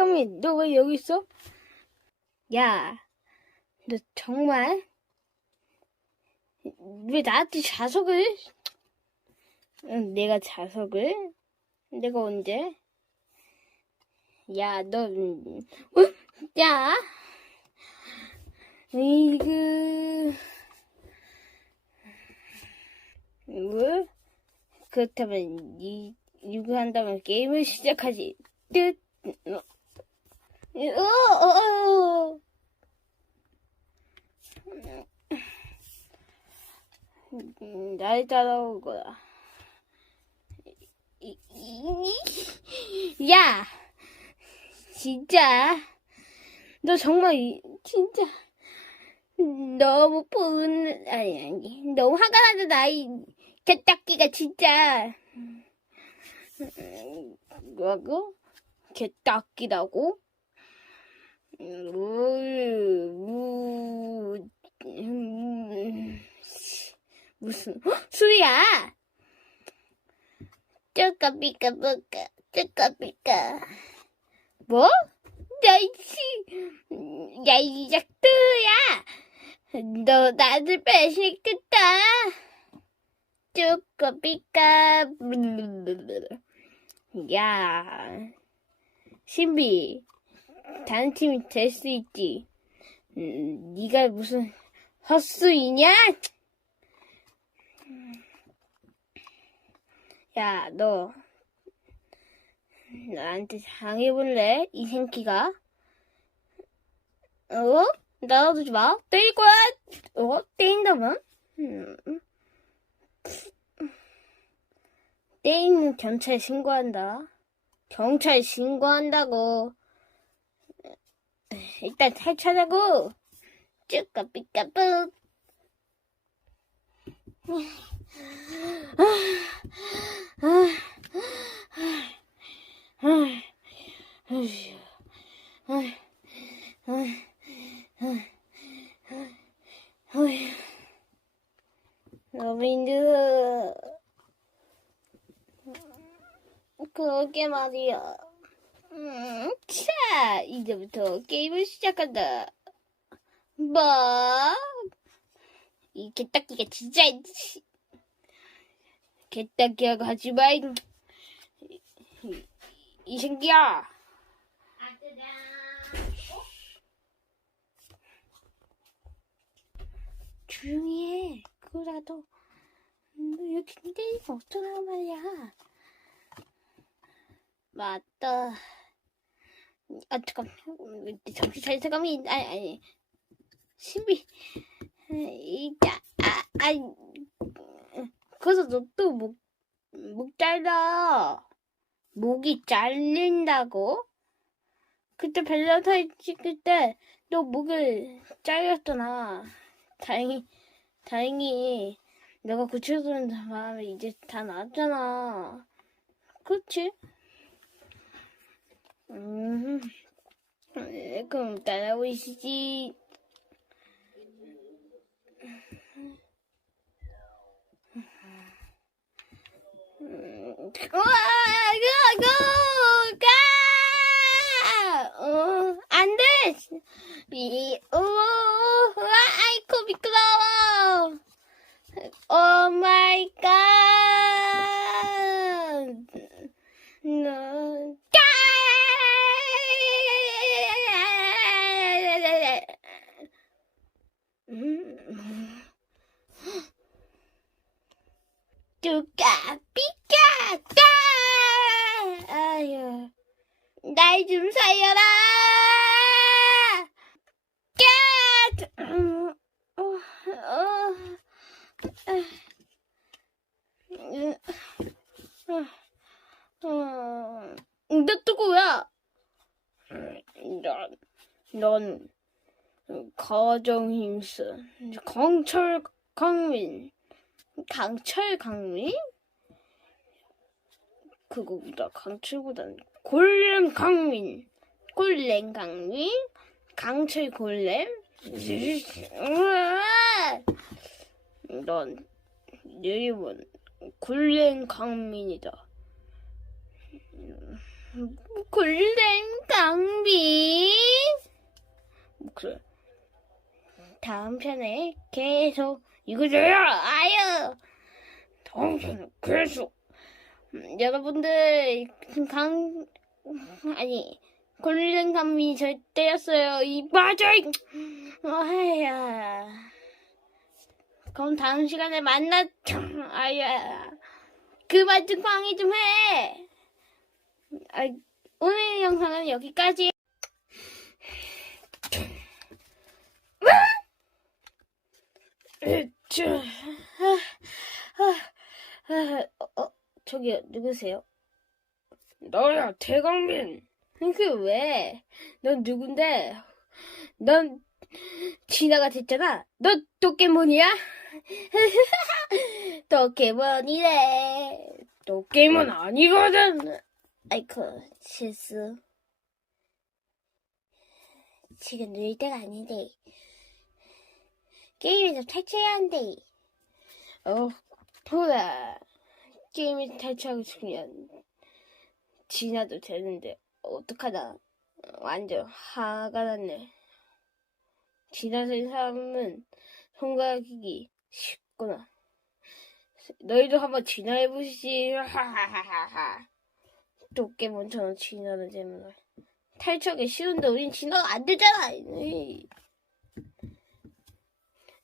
어, 태감이, 너왜 여기 있어? 야, 너 정말? 왜 나한테 자석을? 응, 내가 자석을? 내가 언제? 야, 너, 음, 어? 야! 이그, 뭐? 그렇다면, 이, 이거 한다면 게임을 시작하지. 뜻, 어, 날 따라올 거야. 야! 진짜. 너 정말, 이- 진짜. 너무 분, 아니, 아니. 너무 화가 나잖아, 이 개딱기가 진짜. 음, 뭐라고? 개딱기라고? 음, 무, 음, 무슨, 헉, 수야! 쭈까삐까 삐까, 쭈까삐까. 뭐? 야, 이씨, 야, 이 작두야! 너 나를 배신했겠다! 쭈까삐까, 야, 신비, 다른 팀이 될 수 있지. 음, 네가 무슨 헛수이냐? 야, 너 나한테 당해볼래? 이 생기가? 어? 나가두지 마. 때릴 거야. 어? 때린다면? 음. 때리는 경찰에 신고한다. 경찰에 신고한다고. 일단 탈출하자고. 쭈까삐까뿌. 너무 힘들어. 그러게 말이야. 음, 자, 이제부터 게임을 시작한다. 뭐? 이 개딱기가 진짜, 씨. 개딱기하고 하지 마, 이, 이, 이 새끼야. 조용히 해. 그거라도. 너 이렇게 때리면 어쩌라고 말이야. 맞다. 아, 잠깐. 정신 차릴 생각이, 아니, 아니. 신비. 이자, 아, 아니. 그래서 너 또 목, 목 잘라. 목이 잘린다고? 그때 벨라타이 찍을 때 너 목을 잘렸잖아. 다행히, 다행히 내가 고쳐주는 바람에 이제 다 나았잖아. 그치? 음, 에, 그럼 따라오시지. 음, 우와, 고, 고, 가! 어, 안 돼! 미, 오, 우와, 아이코, 미끄러워! 오 마이 갓! 너, 까! 음. 뚜까, 삐까, 까! 아유, 날 좀 살려라! 어, 어, 너 누구야? 넌, 넌, 가정 힘쓰, 강철 강민, 강철 강민? 그거보다 강철보단 골렘 강민, 골렘 강민, 강철 골렘. 넌 이름은 골렘 강민이다. 골렘 강빈 목소리. 다음 편에 계속 읽어줘요. 아유. 다음 편에 계속 음, 여러분들 강 아니 골든 강빈이 절 때렸어요. 이 맞아 아야. 그럼 다음 시간에 만나 아야. 그만 좀 광희 좀해. 아, 오늘 영상은 여기까지. 으쌰. 아, 아, 아, 어, 어, 저기 누구세요? 너야 대광민. 그 왜? 넌 누군데? 넌 진아가 됐잖아. 너 도깨몬이야? 도깨몬이래. 도깨몬 아니거든. 아이쿠 실수. 지금 놀 때가 아닌데. 게임에서 탈출해야 한대. 어, 보라. 탈출하고 싶으면 지나도 되는데 어떡하나. 완전 화가 났네. 지나선 사람은 손가락이기 쉽구나. 너희도 한번 진화해보시지. 하하하하. 도깨몬처럼 진화는 재미나. 탈출하기 쉬운데 우린 진화가 안 되잖아.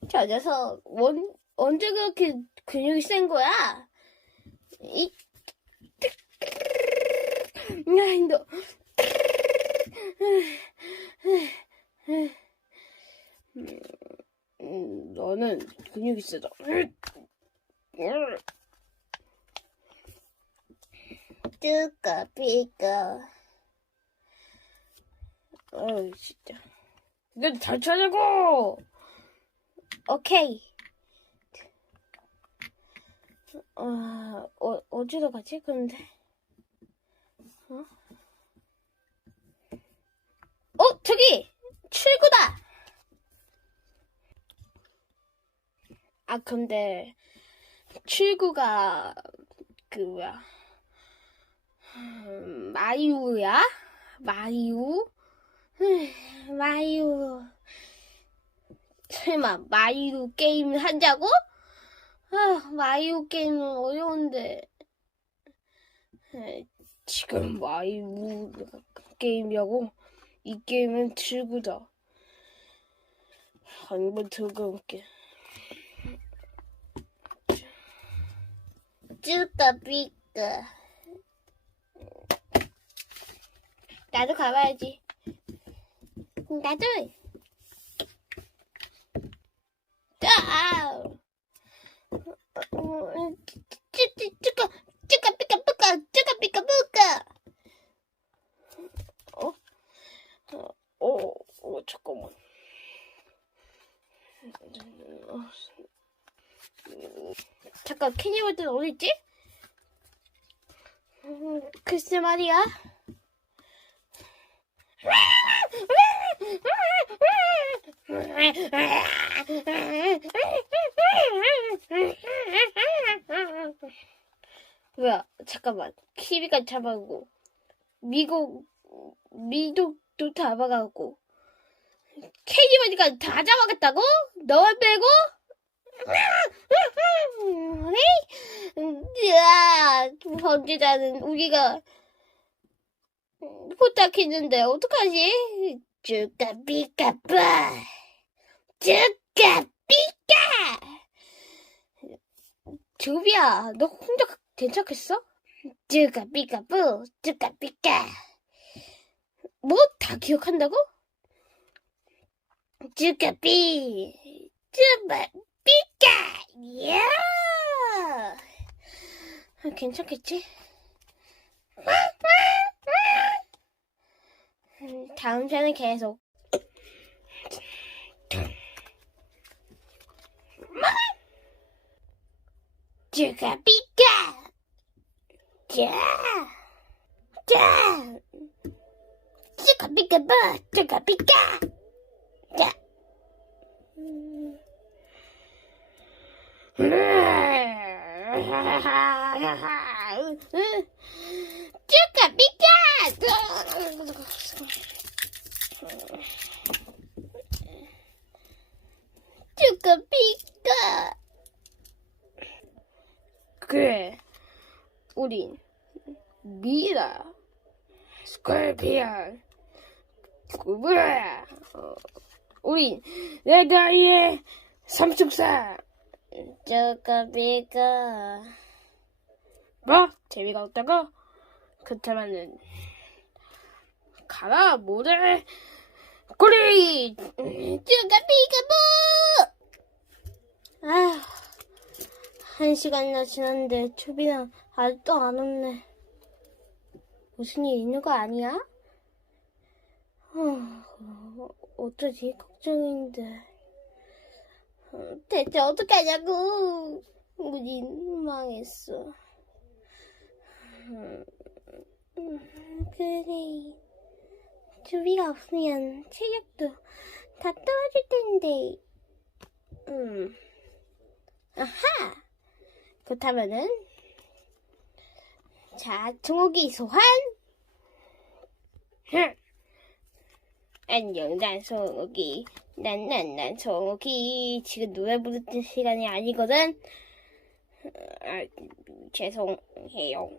저 녀석 원, 언제 그렇게 근육이 센 거야? 이 야, 너 음, 너는 근육이 세다. 뚜까 삐까. 어우 진짜. 이거 잘 찾아고. 오케이. 어, 어, 어디로 가지? 근데. 어? 어, 저기! 출구다! 아, 근데, 출구가, 그, 뭐야. 음, 마유야? 마유? 음, 마유. 설마 마이루 게임을 한다고? 아, 마이루 게임은 어려운데. 에, 지금 마이루 게임이라고? 이 게임은 출구다. 한번 들어가볼게. 쭈까 삐까. 나도 가봐야지. 나도. 어? 어, 어, 어 잠깐만 잠깐 캐니월드는 어딨지? 음, 글쎄 말이야 뭐야 잠깐만 키비가 잡아가고 미국 미국도 잡아가고 캐니버디가 다 잡아갔다고? 너만 빼고? 으아, 범죄자는 우리가 부탁했는데 어떡하지? 쭈까 삐까 빠 쭈까 삐까 조비야 너 혼자 괜찮겠어? 쭈까 삐까 뿌 쭈까 삐까 뭐 다 기억한다고? 쭈까 삐 쭈까 삐까 이야 괜찮겠지? 음, 다음 편은 계속. 쭈가 삐까! じゃじチカピカチカピカ。チュカピカチュカピカ、 삐까! 스콜피언. 그 뭐야? 어, 우린 레드 아이의 삼총사. 쪼까비가. 뭐? 재미가 없다고? 그렇다면은 가라 모델 꼬리 쪼까비가 뭐? 아, 한 시간이나 지났는데 초비는 아직도 안 왔네. 무슨 일 있는 거 아니야? 어, 어쩌지 걱정인데. 어, 대체 어떡하냐고. 우리 망했어. 음, 음, 그래. 주비가 없으면 체력도 다 떨어질 텐데. 음. 아하! 그렇다면은, 자, 종옥이 소환! 흠. 안녕, 난 송옥이. 난, 난, 난 송옥이. 지금 노래 부르는 시간이 아니거든? 아, 죄송해요.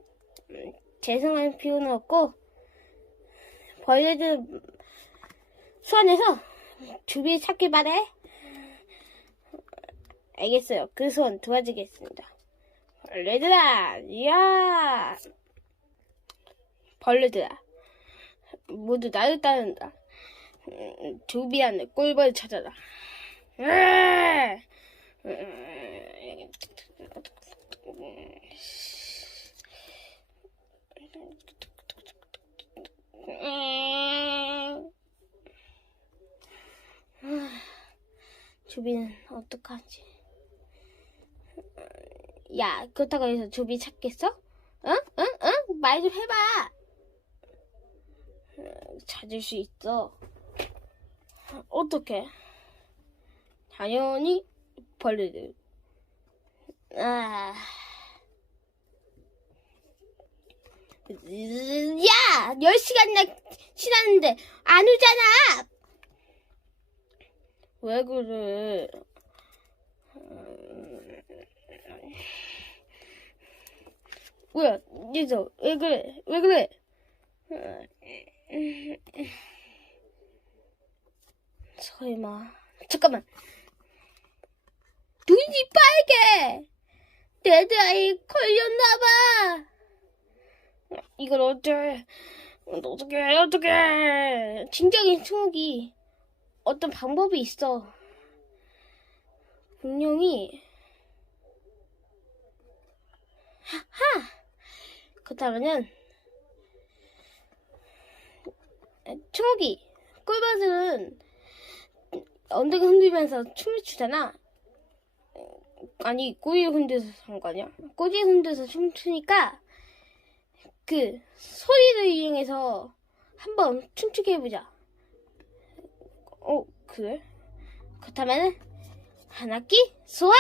음, 죄송할 필요는 없고, 벌레들 소환해서 주비 찾길 바래. 알겠어요. 그 소원 도와주겠습니다. 벌레들아, 야! 벌레들아, 모두 나를 따른다. 음, 주비안에 꿀벌 찾아라. 으아! 음, 주비는 어떡하지? 야, 그렇다고 해서 주비 찾겠어? 응? 응? 응? 말 좀 해봐. 음, 찾을 수 있어. 어떻게? 당연히 벌레들. 아. 야! 10시간이나 지났는데 안 오잖아! 왜 그래? 음, 뭐야, 니저, 왜 그래? 왜 그래? 설마. 잠깐만. 눈이 빨개! 레드아이 걸렸나봐! 이걸 어째, 어떻게, 어떻게. 진정인 충욱이 어떤 방법이 있어. 분명히, 하하! 그렇다면은, 충욱이, 꿀벌들은 엉덩이 흔들면서 춤을 추잖아. 아니 꼬리 흔들어서 한 거 아니야? 꼬리 흔들어서 춤추니까 그 소리를 이용해서 한번 춤추게 해보자. 어 그래? 그렇다면은 한 학기 소환.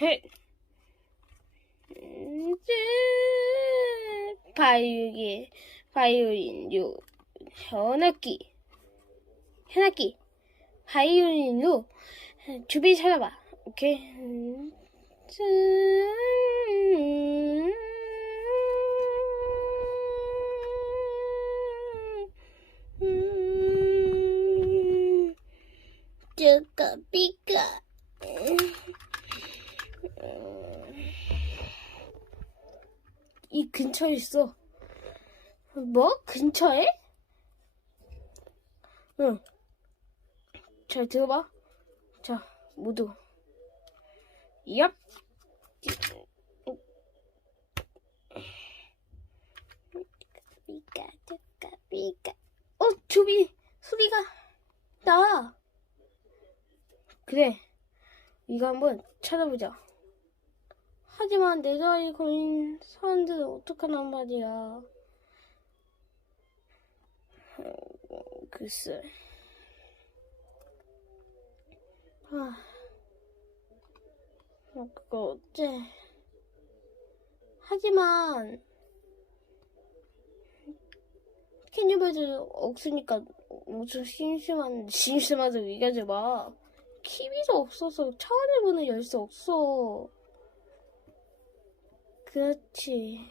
해. 음, 바이올린, 바이올린, 요, 현악기, 현악기, 바이올린로 주비 찾아봐. 오케이. 음, 음, 쭈까 삐까. 이 근처에 있어. 뭐? 근처에? 응. 잘 들어봐. 자, 모두. 얍. 삐까, 뚜까, 삐까. 어, 주비, 소리가 나. 그래. 이거 한번 찾아보자. 하지만 내 자리에 걸린 사람들은 어떡하란 말이야. 음, 글쎄. 아, 어, 그거 어째. 하지만, 캐니발들 없으니까 엄청 심심한, 심심하다 얘기하지 마. 키위도 없어서 차원의 문을 열수 없어. 그렇지.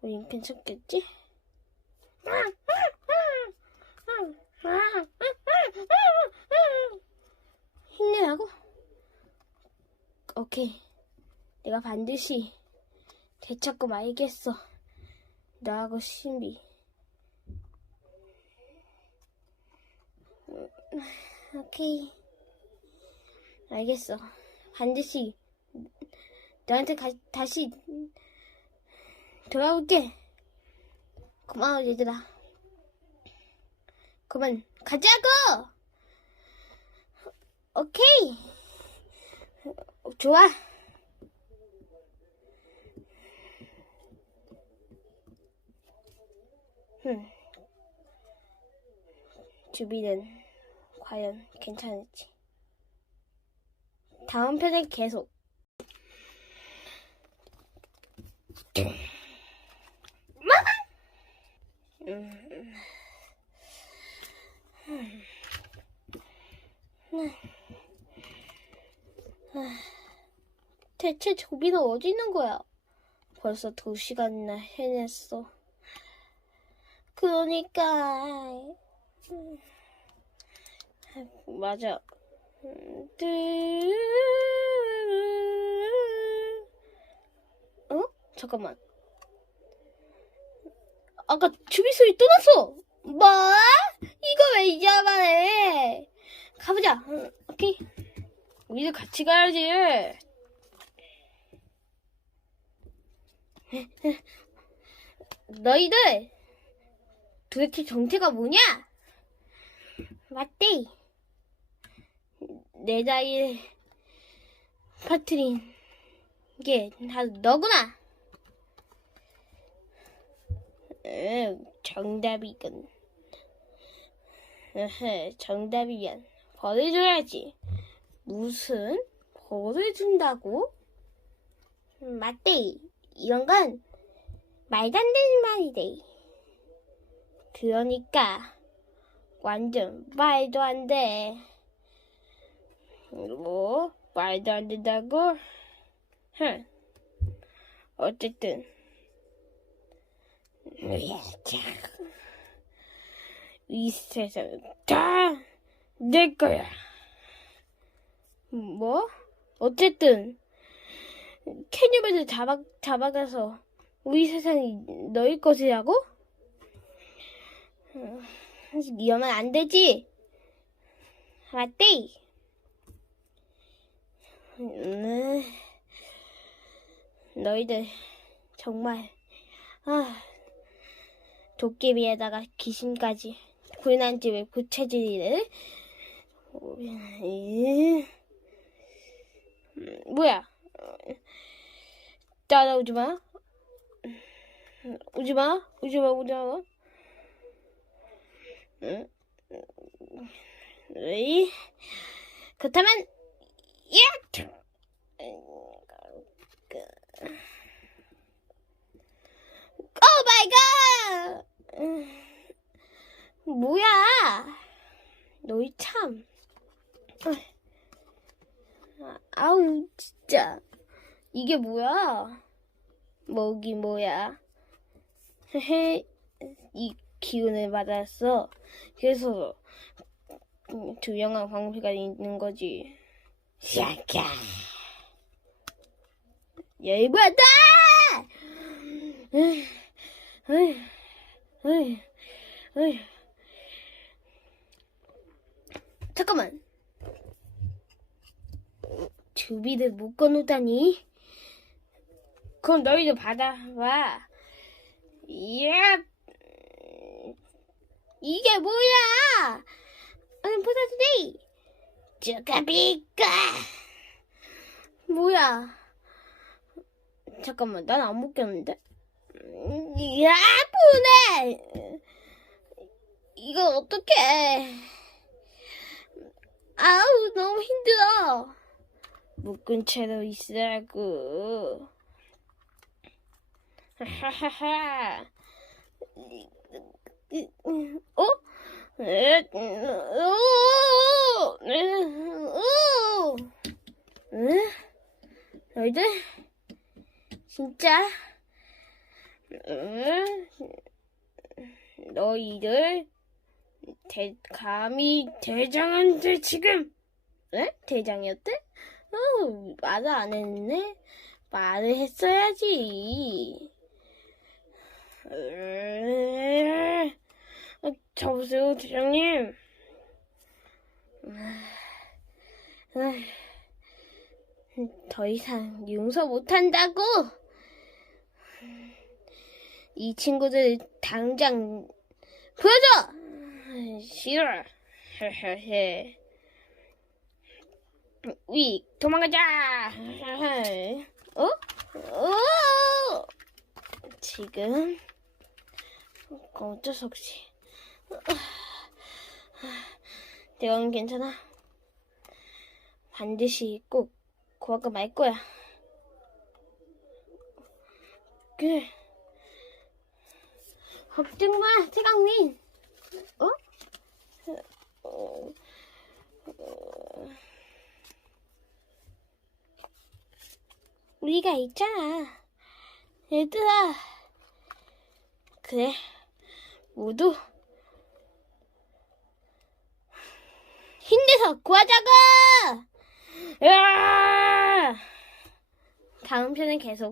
우린 괜찮겠지? 힘내라고? 오케이. 내가 반드시 되찾고 말겠어. 너하고 신비. 음, 오케이. 알겠어. 반드시 너한테 가, 다시 돌아올게. 고마워, 얘들아. 그만 가자고! 오케이. 어, 좋아. 흠. 주비는 과연 괜찮을지. 다음 편에 계속. 음. 대체 조비는 어디 있는 거야? 벌써 두 시간이나 해냈어. 그러니까 음. 맞아. 음, 뜨- 어? 잠깐만. 아까 주비 소리 또 났어. 뭐? 이거 왜 이제 말해? 가보자. 응, 오케이. 우리도 같이 가야지. 너희들 도대체 정체가 뭐냐? 맞대. 내 나이에 퍼트린 게다 너구나. 응, 정답이군. 정답이면 벌을 줘야지. 무슨 벌을 준다고? 음, 맞대. 이런 건 말도 안 되는 말이래. 그러니까 완전 말도 안 돼. 뭐 말도 안 된다고? 흥. 어쨌든 이 세상은 다내 거야. 뭐? 어쨌든 캐니발을 잡아 잡아가서 우리 세상이 너희 것이라고? 음, 이러면 안 되지. 맞대. 음, 너희들 정말 아 도깨비에다가 귀신까지 불난 집에 부채질이를. 음, 뭐야? 따라오지 마. 오지 마. 오지 마 오지 마. 응? 으이. 그렇다면 야오 마이 갓! 뭐야? 너희 참. 아, 아우, 진짜. 이게 뭐야? 먹이 뭐야? 헤헤, 이 기운을 받았어. 그래서 음, 투명한 방패가 있는 거지. 샤카. 열받아! 잠깐만. 주비를 묶어놓다니? 그럼 너희도 받아와. 이야. 이게 뭐야? 아니, 보다주데이. 쭈까비까. 뭐야? 잠깐만, 난 안 묶였는데? 음, 야, 분해! 이거 어떡해. 아우, 너무 힘들어. 묶은 채로 있으라고. 하하하. 어? 에? 너희들 진짜? 응? 너희들 대, 감히 대장한테 지금 에? 대장이었대? 어, 말을 안 했네? 말을 했어야지. 으, 어, 저보세요, 대장님. 으, 더 이상 용서 못한다고! 이 친구들 당장 보여줘! 싫어. 헤헤헤. 위, 도망가자! 어? 어? 지금 어쩔 수 없이 대왕 괜찮아 반드시 꼭 구하고 말 거야 그래 걱정 마 태강민 어? 우리가 있잖아 얘들아 그래 모두 힘내서 구하자고! 으아! 다음 편은 계속